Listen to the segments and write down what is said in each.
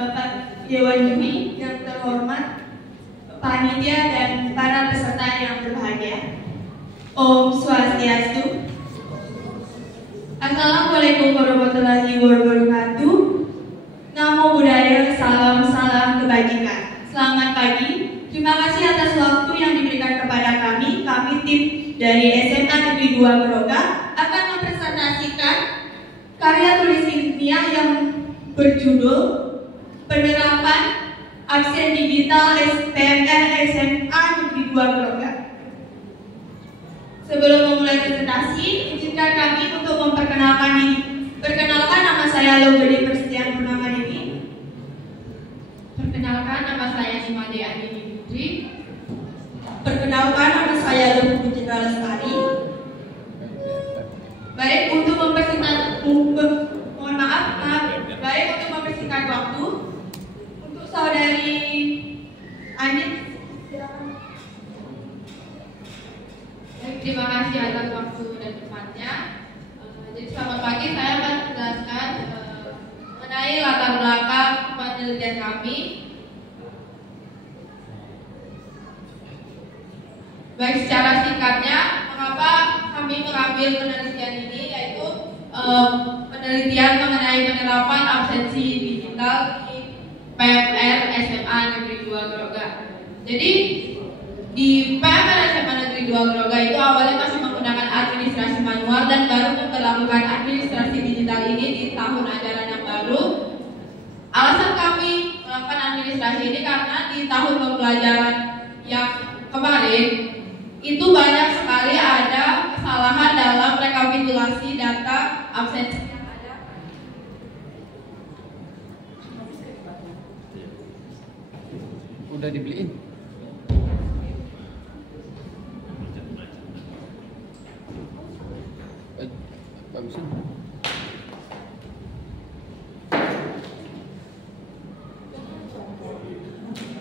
Bapak Dewan Juri yang terhormat, panitia dan para peserta yang berbahagia. Om Swastiastu. Assalamualaikum warahmatullahi wabarakatuh. Namo Buddhaya, salam kebajikan. Selamat pagi. Terima kasih atas waktu yang diberikan kepada kami. Kami tim dari SMA Negeri 2 Groga akan mempresentasikan karya tulis ilmiah yang berjudul Penerapan Absen Digital PMR SMA Negeri 2 Groga. Sebelum memulai presentasi, izinkan kami untuk memperkenalkan diri. Perkenalkan, nama saya Logede Perstian Purnama Dewi. Perkenalkan, nama saya Simade Andini Putri. Perkenalkan, nama saya Lubu Citra Lestari. Baik, untuk mempersingkat waktu, untuk saudari Anit, silakan. Baik, terima kasih atas waktu dan tempatnya. Jadi selamat pagi, saya akan menjelaskan mengenai latar belakang penelitian kami. Baik, secara singkatnya, mengapa kami mengambil penelitian ini, yaitu penelitian mengenai penerapan absensi digital di PMR SMA Negeri 2 Groga. Jadi di PMR SMA Negeri 2 Groga itu awalnya masih menggunakan administrasi manual dan baru memperlakukan administrasi digital ini di tahun ajaran yang baru. Alasan kami melakukan administrasi ini karena di tahun pembelajaran yang kemarin itu banyak sekali ada kesalahan dalam rekapitulasi data absensi yang ada. Udah dibeliin. Bagusin.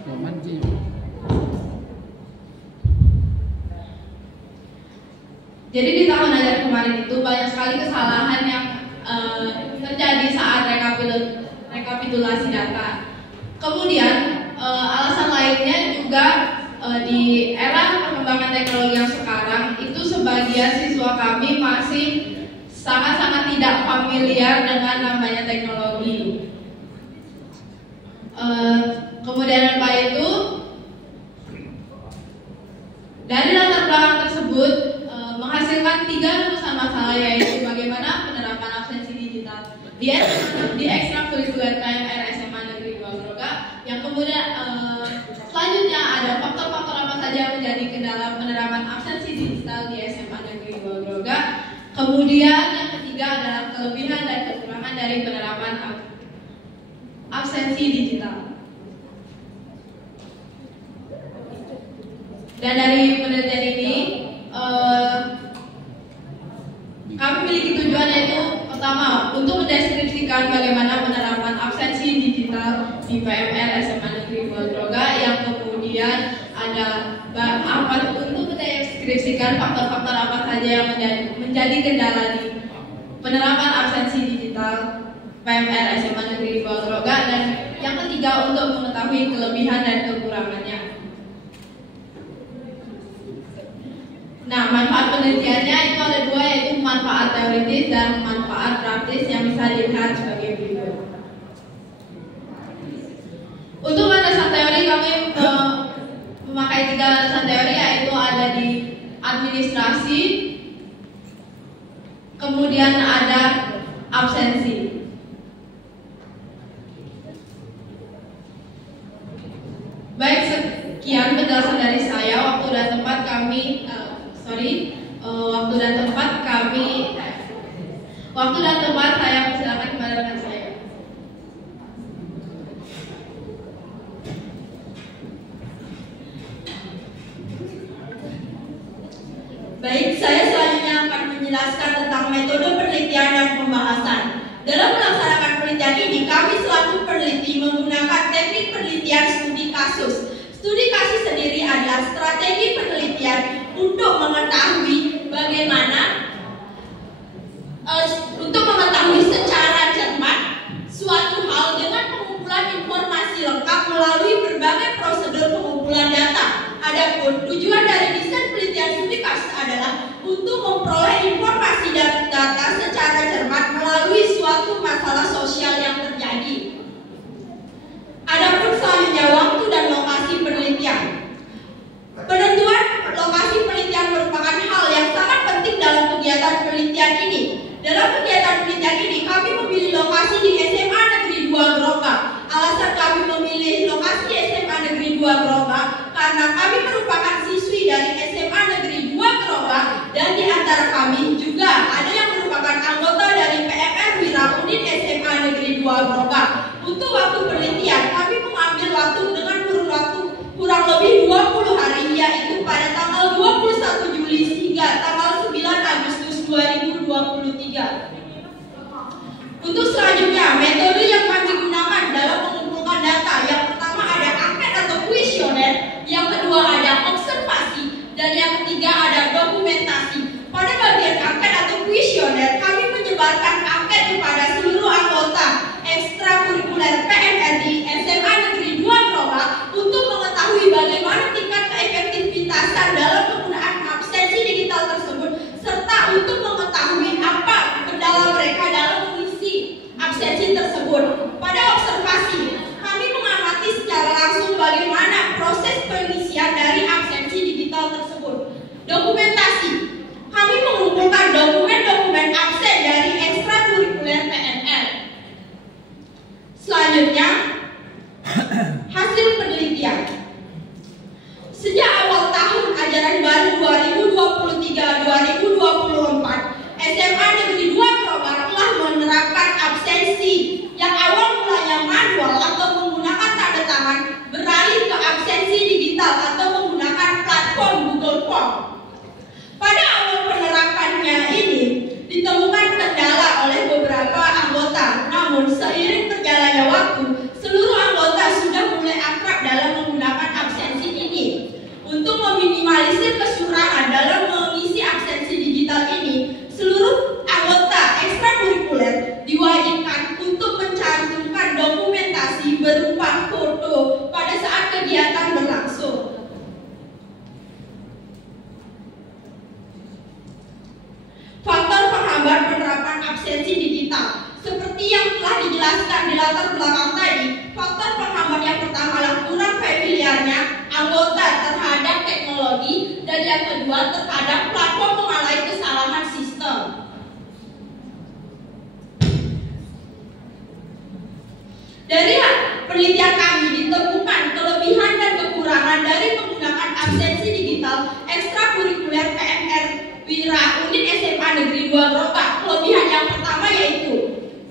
Nyaman sih. Jadi di tahun ajaran kemarin itu banyak sekali kesalahan yang terjadi saat rekapitulasi data. Kemudian alasan lainnya juga di era perkembangan teknologi yang sekarang itu sebagian siswa kami masih sangat-sangat tidak familiar dengan namanya teknologi. Kemudian apa itu? Dari latar belakang tersebut menghasilkan 3 rumusan masalah, yaitu bagaimana penerapan absensi digital di ekstrakurikuler PMR SMA Negeri 2 Groga. Yang kemudian selanjutnya ada faktor-faktor apa saja yang menjadi kendala penerapan absensi digital di SMA Negeri 2 Groga. Kemudian yang ketiga adalah kelebihan dan kekurangan dari penerapan absensi digital. Dan dari penelitian ini kami memiliki tujuan, yaitu pertama untuk mendeskripsikan bagaimana penerapan absensi digital di PMR SMA Negeri 2 Groga. Yang kemudian ada untuk mendeskripsikan faktor-faktor apa saja yang menjadi kendala di penerapan absensi digital PMR SMA Negeri 2 Groga. Dan yang ketiga untuk mengetahui kelebihan dan kekurangannya. Nah, manfaat penelitiannya itu ada 2, yaitu manfaat teoritis dan manfaat praktis yang bisa dilihat sebagai berikut. Untuk landasan teori kami memakai 3 landasan teori, yaitu ada di administrasi, kemudian ada absensi. Baik, sekian penjelasan dari saya. Waktu dan tempat saya persilakan kepada rekan saya. Baik, saya selanjutnya akan menjelaskan tentang metode penelitian dan pembahasan. Dalam melaksanakan penelitian ini, kami selaku peneliti menggunakan teknik penelitian studi kasus. Studi kasus sendiri adalah strategi penelitian untuk mengetahui secara cermat suatu hal dengan pengumpulan tersebut, tujuan dari desain penelitian studi kasus adalah untuk memperoleh informasi dan data secara cermat melalui suatu masalah sosial yang terjadi. Adapun selanjutnya waktu dan lokasi penelitian. Penentuan lokasi penelitian merupakan hal yang sangat penting dalam kegiatan penelitian ini. Dalam kegiatan penelitian ini, kami memilih lokasi di SMA Negeri 2 Gerobak. Alasan kami memilih lokasi di SMA Negeri 2 Gerobak karena kami merupakan siswi dari SMA Negeri 2 Gerobak dan di antara kami juga ada yang merupakan anggota dari PMR Wira Unit SMA Negeri 2 Gerobak. Untuk waktu penelitian, kami mengambil waktu dengan kurun waktu kurang lebih 20 hari, yaitu pada tanggal 21 Juli hingga tanggal 9 Agustus 2023. Untuk selanjutnya, metode yang kami gunakan dalam mengumpulkan data. Yang pertama ada angket atau kuesioner, yang kedua ada observasi, dan yang ketiga ada dokumentasi. Pada bagian angket atau kuesioner, kami menyebarkan angket kepada seluruh anggota ekstrakurikuler PMR di SMA Negeri 2 Gerobak untuk mengetahui bagaimana tingkat keefektivitasan dalam penggunaan absensi digital tersebut, serta untuk mengetahui apa kendala mereka dalam mengisi absensi tersebut. Pada observasi, kami mengamati secara langsung bagaimana proses pengisian dari absensi digital tersebut. Dokumentasi, kami mengumpulkan dokumen-dokumen absen dari ekstrakurikuler PMR. Selanjutnya, hasil penelitian. Sejak awal tahun ajaran baru 2023-2024, SMA Negeri 2 Gerobak telah menerapkan absensi yang awal mulanya manual atau menggunakan tanda tangan beralih ke absensi digital atau menggunakan platform Google Form. Pada awal penerapannya ini ditemukan kendala oleh beberapa anggota, namun seiring berjalannya waktu, seluruh anggota sudah mulai akrab dalam menggunakan absensi ini. Untuk meminimalisir kecurangan dalam mengisi absensi digital ini, seluruh anggota ekstrakurikuler diwajibkan untuk mencantumkan dokumentasi berupa foto pada saat kegiatan berlangsung. Faktor penghambat penerapan absensi digital. Seperti yang telah dijelaskan di latar belakang tadi, faktor penghambat yang pertama adalah kurang familiarnya anggota terhadap teknologi, dan yang kedua terhadap platform mengalami kesalahan sistem. Dari penelitian kami ditemukan kelebihan dan kekurangan dari menggunakan absensi digital ekstrakurikuler PMR Wira Unit SMA Negeri 2 Gerobak. Kelebihan yang pertama yaitu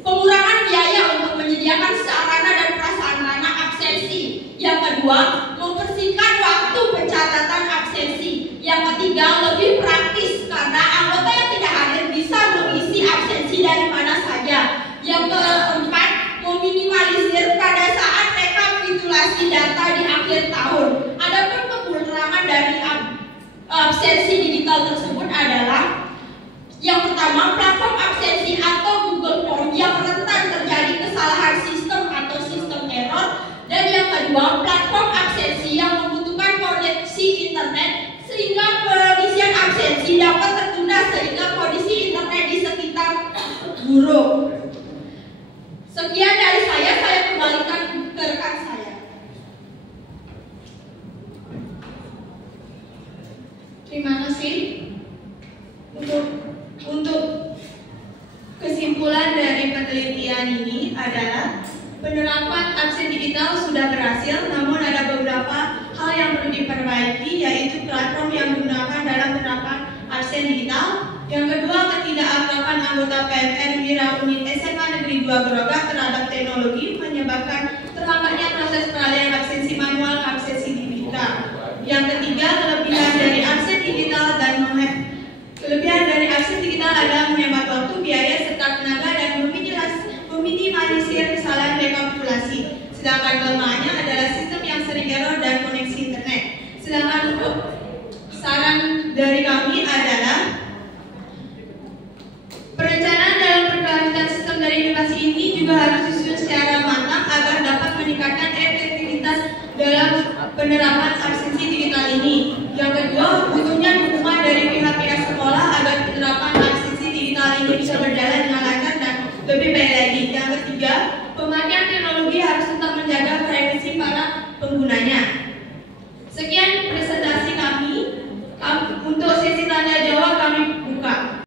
pengurangan biaya untuk menyediakan sarana dan prasarana absensi. Yang kedua, mempersingkat waktu pencatatan absensi. Yang ketiga, lebih praktis karena anggota yang tidak hadir bisa mengisi absensi dari mana saja. Yang keempat, meminimalisir pada saat rekapitulasi data di akhir tahun. Adapun kekurangan dari absensi digital tersebut adalah yang pertama, platform absensi atau Google Form yang rentan terjadi kesalahan sistem atau sistem error, dan yang kedua, platform absensi yang membutuhkan koneksi internet sehingga pengisian absensi dapat tertunda sehingga kondisi internet di sekitar buruk. Sekian dari saya kembalikan ke rekan saya. Terima kasih. Untuk kesimpulan dari penelitian ini adalah penerapan absen digital sudah berhasil, namun ada beberapa hal yang perlu diperbaiki, yaitu platform yang digunakan dalam penerapan absen digital. Yang kedua, ketidakakraban anggota PMR Wira Unit SMA Negeri 2 Gerobak terhadap teknologi menyebabkan terhambatnya proses peralihan absensi manual ke absensi digital. Yang ketiga, kelebihan dari absen digital adalah menghemat waktu, biaya, serta tenaga dan meminimalisir kesalahan rekapitulasi. Sedangkan kelemahannya adalah sistem yang sering error dan koneksi internet. Sedangkan untuk saran dari kami adalah perencanaan dalam perkahwinan sistem dari inovasi ini juga harus disusun secara matang agar dapat meningkatkan efektivitas dalam penerapan absensi digital ini. lebih baik lagi. Yang ketiga, pemakaian teknologi harus tetap menjaga privasi para pengguna.